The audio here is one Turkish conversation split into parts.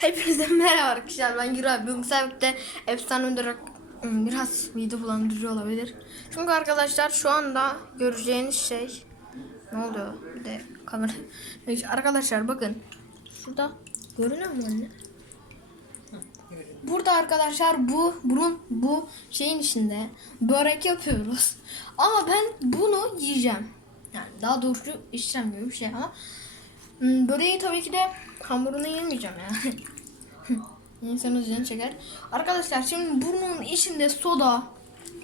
Hepinize merhaba arkadaşlar ben Giray. Bugün sabit'te efsane olarak ım, biraz mide bulandırıcı olabilir. Çünkü arkadaşlar şu anda göreceğiniz şey ne oluyor? Bir de kamera. Arkadaşlar bakın. Şurada görünüyor mu anne? Burada arkadaşlar bu bunun bu şeyin içinde börek yapıyoruz. Ama ben bunu yiyeceğim. Yani daha doğrusu içeceğim gibi bir şey ama Hmm, Böreği tabii ki de hamurunu yemeyeceğim yani. İnsanın canı çeker. Arkadaşlar şimdi bunun içinde soda,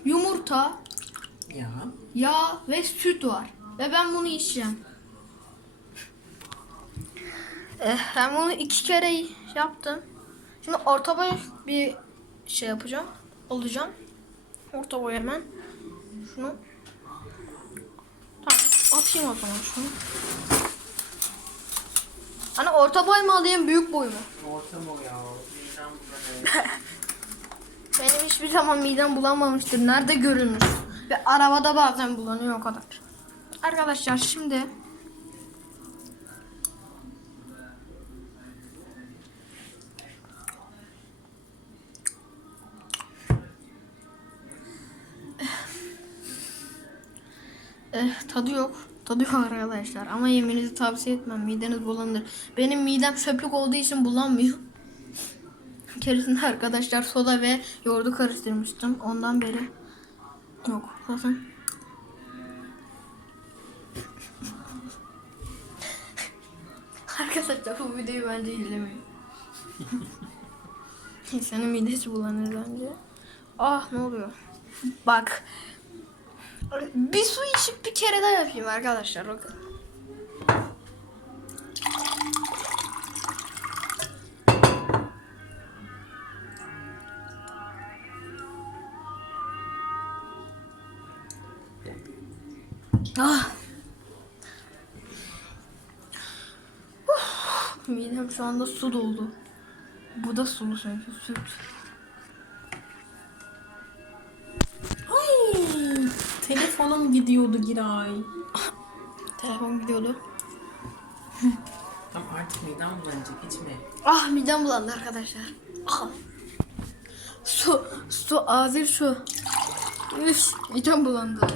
yumurta, Ya. yağ ve süt var. Ve ben bunu içeceğim. Eh, ben bunu iki kere yaptım. Şimdi orta boy bir şey yapacağım. Alacağım. Orta boy hemen. Şunu. Tamam. Atayım o zaman şunu. Orta boy mu alayım büyük boy mu? Ortam o ya. Midem bulanıyor. Benim hiçbir zaman midem bulanmamıştır. Nerede görünür? Ve arabada bazen bulanıyor o kadar. Arkadaşlar şimdi Eh, tadı yok. Tadı yok arkadaşlar. Ama yemenizi tavsiye etmem. Mideniz bulanır. Benim midem çöplük olduğu için bulanmıyor. Bir keresinde arkadaşlar soda ve yoğurdu karıştırmıştım. Ondan beri yok. Zaten Arkadaşlar bu videoyu bence izlemeyin. İnsanın midesi bulanır bence. Ah ne oluyor? Bak. Bir su içip bir kere daha yapayım arkadaşlar. Bakın. Ah. Uf, Midem şu anda su doldu. Bu da sulu sanki süt. Telefonum gidiyordu Giray. Telefon gidiyordu. Tamam artık midem bulanacak içme. Ah midem bulandı arkadaşlar. Ah. Su, su, ağzı su. Üf, midem bulandı.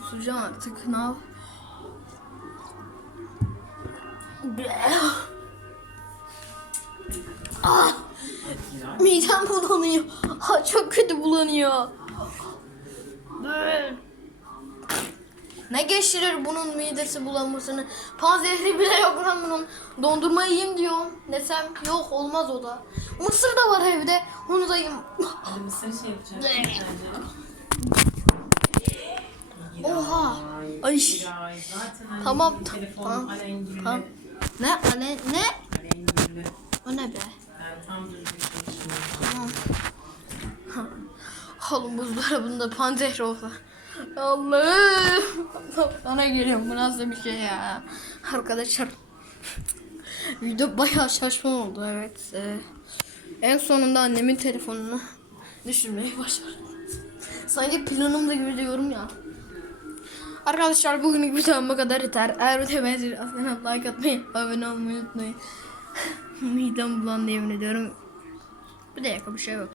Kusacağım artık. Ne yap? Ah, Giray. midem bulanıyor. Ah, çok kötü bulanıyor. Ne geçirir bunun midesi bulanmasını? Panzehri bile yok lan bunun. Dondurma yiyeyim diyorum. Desem yok olmaz o da. Mısır da var evde. Onu da yiyeyim. Hadi mısır şey yapacağız. Oha. Ay. Hani Tamam, tamam, tamam. Ne? Ne? Ne? O ne be? Tamam. Oğlum buzdolabında panzehri olsa. Allah'ım. Sana geliyorum. Bu nasıl bir şey ya? Arkadaşlar. Video bayağı şaşma oldu evet. Ee, en sonunda annemin telefonunu düşürmeyi başardım. Sanki planımda gibi diyorum ya. Arkadaşlar bugünlük videom bu kadar yeter. Eğer beğendiyseniz like atmayı, abone olmayı unutmayın. Midem bulandı yemin ediyorum. Bir de yakın bir şey yok.